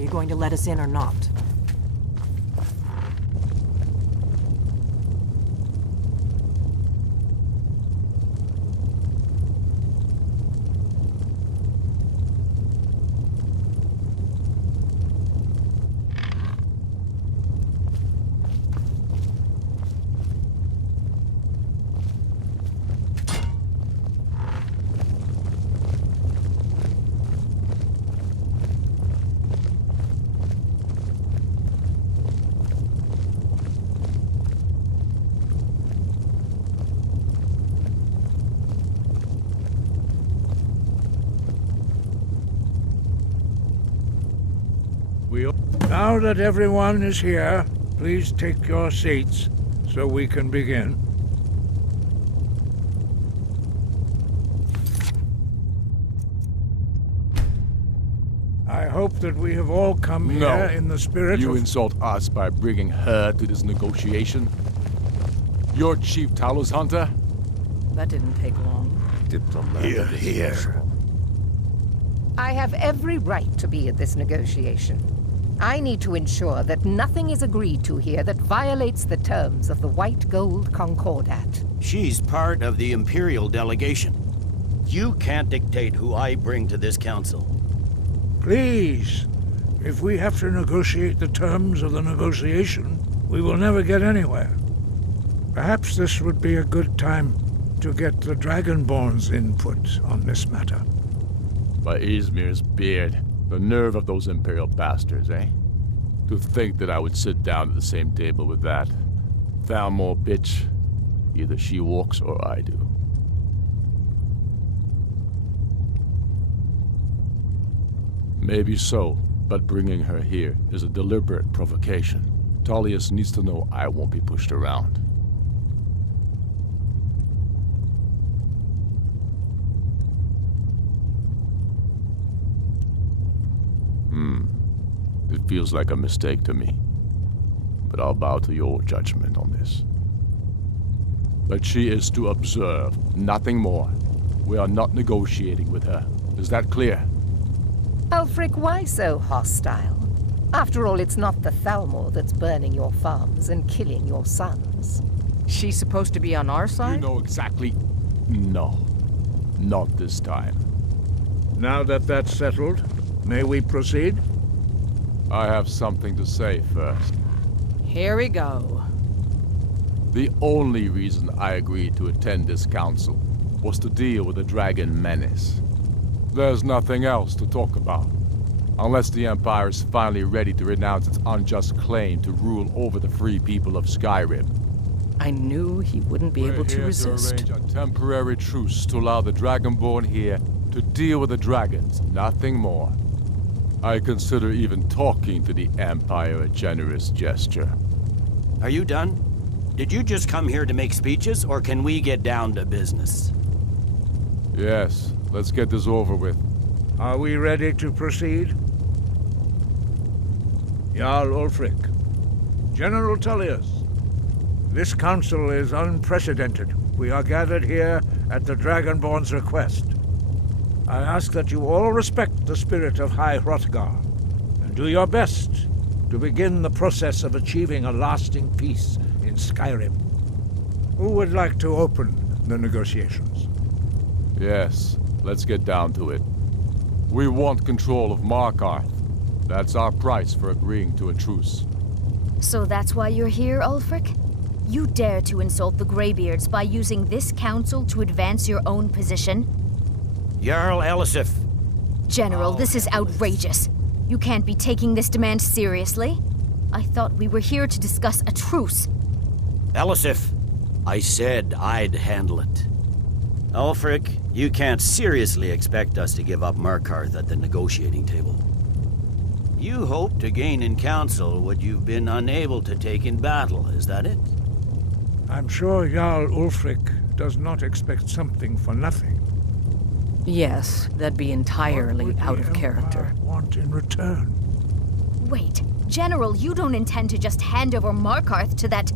Are you going to let us in or not? Now that everyone is here, please take your seats so we can begin. I hope that we have all come here in the spirit of... You insult us by bringing her to this negotiation? You're Chief Talos Hunter? That didn't take long. Here. I have every right to be at this negotiation. I need to ensure that nothing is agreed to here that violates the terms of the White Gold Concordat. She's part of the Imperial delegation. You can't dictate who I bring to this council. Please, if we have to negotiate the terms of the negotiation, we will never get anywhere. Perhaps this would be a good time to get the Dragonborn's input on this matter. By Izmir's beard. The nerve of those Imperial bastards, eh? To think that I would sit down at the same table with that. Thalmor bitch. Either she walks or I do. Maybe so, but bringing her here is a deliberate provocation. Tullius needs to know I won't be pushed around. It feels like a mistake to me, but I'll bow to your judgment on this. But she is to observe, nothing more. We are not negotiating with her. Is that clear? Ulfric, why so hostile? After all, it's not the Thalmor that's burning your farms and killing your sons. She's supposed to be on our side? You know exactly... No. Not this time. Now that that's settled, may we proceed? I have something to say first. Here we go. The only reason I agreed to attend this council was to deal with the dragon menace. There's nothing else to talk about. Unless the Empire is finally ready to renounce its unjust claim to rule over the free people of Skyrim. I knew he wouldn't be able to resist. We're here to arrange a temporary truce to allow the Dragonborn here to deal with the dragons, nothing more. I consider even talking to the Empire a generous gesture. Are you done? Did you just come here to make speeches, or can we get down to business? Yes, let's get this over with. Are we ready to proceed? Jarl Ulfric, General Tullius, this council is unprecedented. We are gathered here at the Dragonborn's request. I ask that you all respect the spirit of High Hrothgar, and do your best to begin the process of achieving a lasting peace in Skyrim. Who would like to open the negotiations? Yes, let's get down to it. We want control of Markarth. That's our price for agreeing to a truce. So that's why you're here, Ulfric? You dare to insult the Greybeards by using this council to advance your own position? Jarl Elisif. General, this is outrageous. You can't be taking this demand seriously. I thought we were here to discuss a truce. Elisif, I said I'd handle it. Ulfric, you can't seriously expect us to give up Markarth at the negotiating table. You hope to gain in council what you've been unable to take in battle, is that it? I'm sure Jarl Ulfric does not expect something for nothing. Yes, that'd be entirely out of character. Want in return? Wait, General, you don't intend to just hand over Markarth to that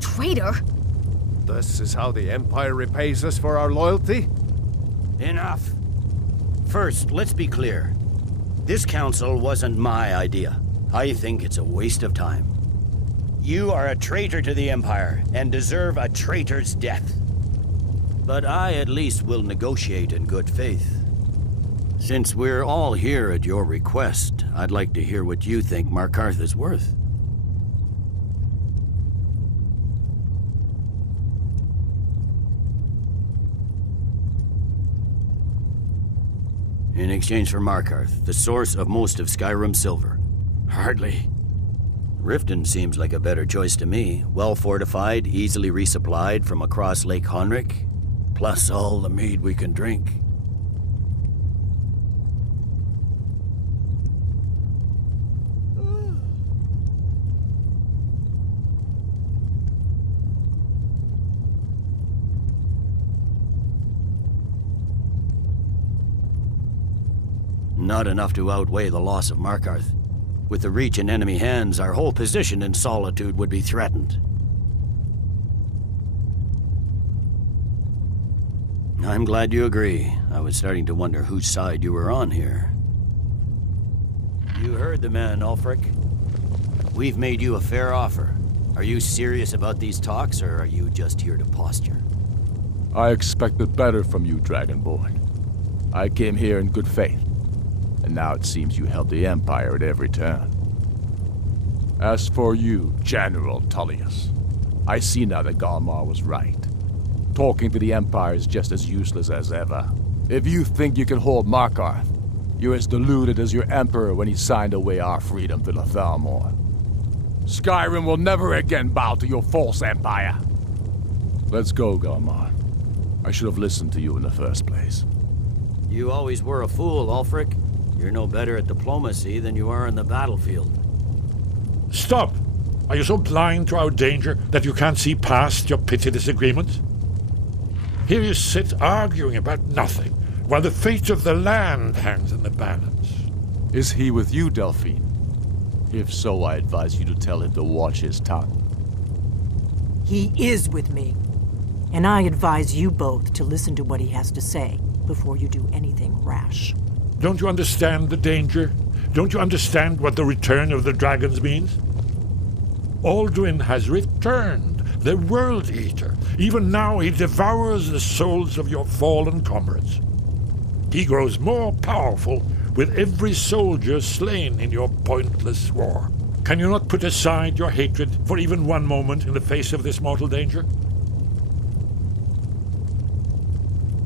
traitor? This is how the Empire repays us for our loyalty? Enough. First, let's be clear. This council wasn't my idea. I think it's a waste of time. You are a traitor to the Empire and deserve a traitor's death. But I at least will negotiate in good faith. Since we're all here at your request, I'd like to hear what you think Markarth is worth. In exchange for Markarth, the source of most of Skyrim's silver. Hardly. Riften seems like a better choice to me. Well fortified, easily resupplied from across Lake Honrick, plus all the mead we can drink. Not enough to outweigh the loss of Markarth. With the Reach in enemy hands, our whole position in Solitude would be threatened. I'm glad you agree. I was starting to wonder whose side you were on here. You heard the man, Ulfric. We've made you a fair offer. Are you serious about these talks, or are you just here to posture? I expected better from you, Dragonborn. I came here in good faith. And now it seems you help the Empire at every turn. As for you, General Tullius, I see now that Galmar was right. Talking to the Empire is just as useless as ever. If you think you can hold Markarth, you're as deluded as your Emperor when he signed away our freedom to the Thalmor. Skyrim will never again bow to your false Empire. Let's go, Galmar. I should have listened to you in the first place. You always were a fool, Ulfric. You're no better at diplomacy than you are in the battlefield. Stop! Are you so blind to our danger that you can't see past your petty disagreements? Here you sit arguing about nothing, while the fate of the land hangs in the balance. Is he with you, Delphine? If so, I advise you to tell him to watch his tongue. He is with me. And I advise you both to listen to what he has to say before you do anything rash. Don't you understand the danger? Don't you understand what the return of the dragons means? Alduin has returned, the World Eater. Even now he devours the souls of your fallen comrades. He grows more powerful with every soldier slain in your pointless war. Can you not put aside your hatred for even one moment in the face of this mortal danger?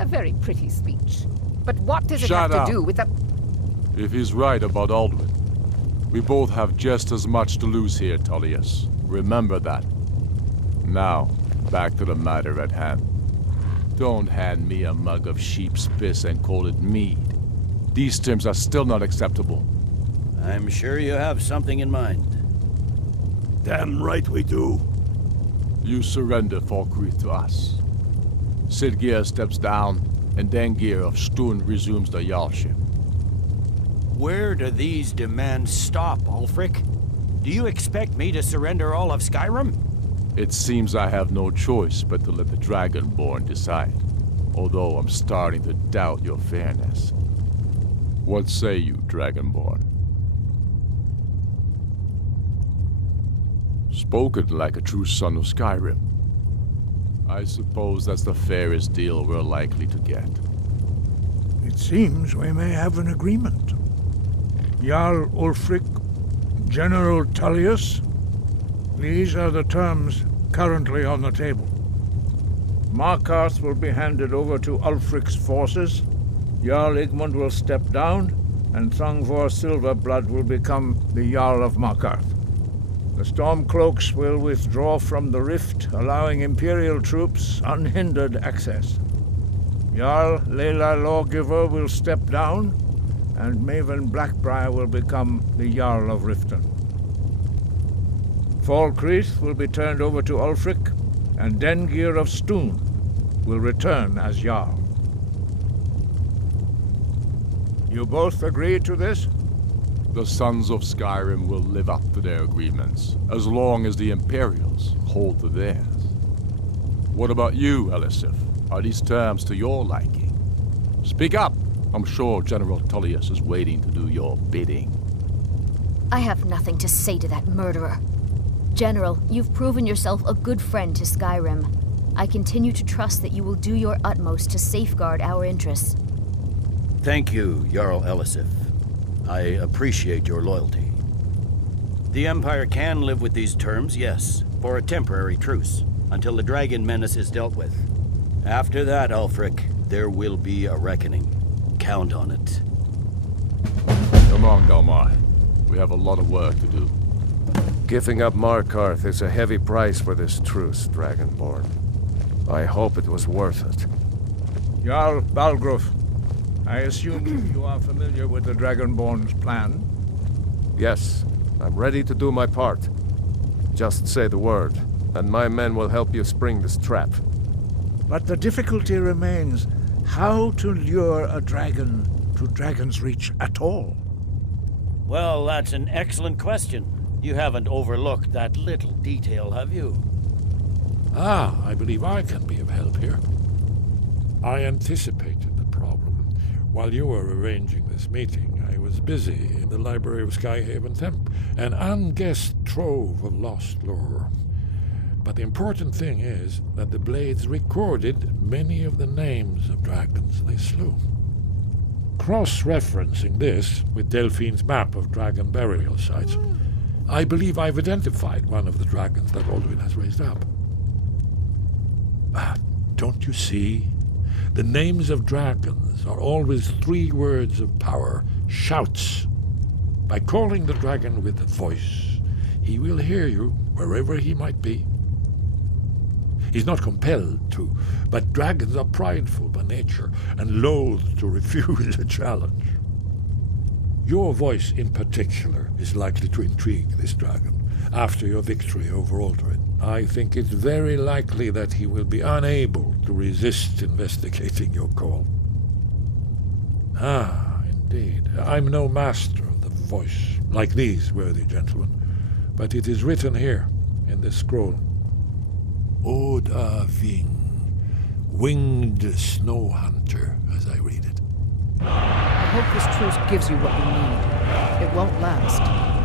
A very pretty speech. But what does it have to do with the... If he's right about Alduin, we both have just as much to lose here, Tullius. Remember that. Now, back to the matter at hand. Don't hand me a mug of sheep's piss and call it mead. These terms are still not acceptable. I'm sure you have something in mind. Damn right we do. You surrender Falkreath to us. Sidgeir steps down, and Dengir of Stun resumes the Jarlship. Where do these demands stop, Ulfric? Do you expect me to surrender all of Skyrim? It seems I have no choice but to let the Dragonborn decide, although I'm starting to doubt your fairness. What say you, Dragonborn? Spoken like a true son of Skyrim. I suppose that's the fairest deal we're likely to get. It seems we may have an agreement. Jarl Ulfric, General Tullius, these are the terms currently on the table. Markarth will be handed over to Ulfric's forces, Jarl Igmund will step down, and Thongvor Silverblood will become the Jarl of Markarth. The Stormcloaks will withdraw from the rift, allowing Imperial troops unhindered access. Jarl Leila Lawgiver will step down, and Maven Blackbriar will become the Jarl of Riften. Falkreath will be turned over to Ulfric, and Dengir of Stun will return as Jarl. You both agree to this? The Sons of Skyrim will live up to their agreements, as long as the Imperials hold to theirs. What about you, Elisif? Are these terms to your liking? Speak up! I'm sure General Tullius is waiting to do your bidding. I have nothing to say to that murderer. General, you've proven yourself a good friend to Skyrim. I continue to trust that you will do your utmost to safeguard our interests. Thank you, Jarl Elisif. I appreciate your loyalty. The Empire can live with these terms, yes, for a temporary truce, until the dragon menace is dealt with. After that, Ulfric, there will be a reckoning. Count on it. Come on, Galmar. We have a lot of work to do. Giving up Markarth is a heavy price for this truce, Dragonborn. I hope it was worth it. Jarl Balgruf, I assume you are familiar with the Dragonborn's plan? Yes, I'm ready to do my part. Just say the word, and my men will help you spring this trap. But the difficulty remains how to lure a dragon to Dragon's Reach at all. Well, that's an excellent question. You haven't overlooked that little detail, have you? Ah, I believe I can be of help here. I anticipated the problem. While you were arranging this meeting, I was busy in the library of Skyhaven Temp, an unguessed trove of lost lore. But the important thing is that the Blades recorded many of the names of dragons they slew. Cross-referencing this with Delphine's map of dragon burial sites, I believe I've identified one of the dragons that Alduin has raised up. Don't you see? The names of dragons are always 3 words of power, shouts. By calling the dragon with a voice, he will hear you wherever he might be. He's not compelled to, but dragons are prideful by nature and loath to refuse a challenge. Your voice in particular is likely to intrigue this dragon after your victory over Alduin. I think it's very likely that he will be unable to resist investigating your call. Ah, indeed. I'm no master of the voice, like these worthy gentlemen, but it is written here in this scroll. Oda Ving, winged snow hunter, as I read it. I hope this truce gives you what you need. It won't last.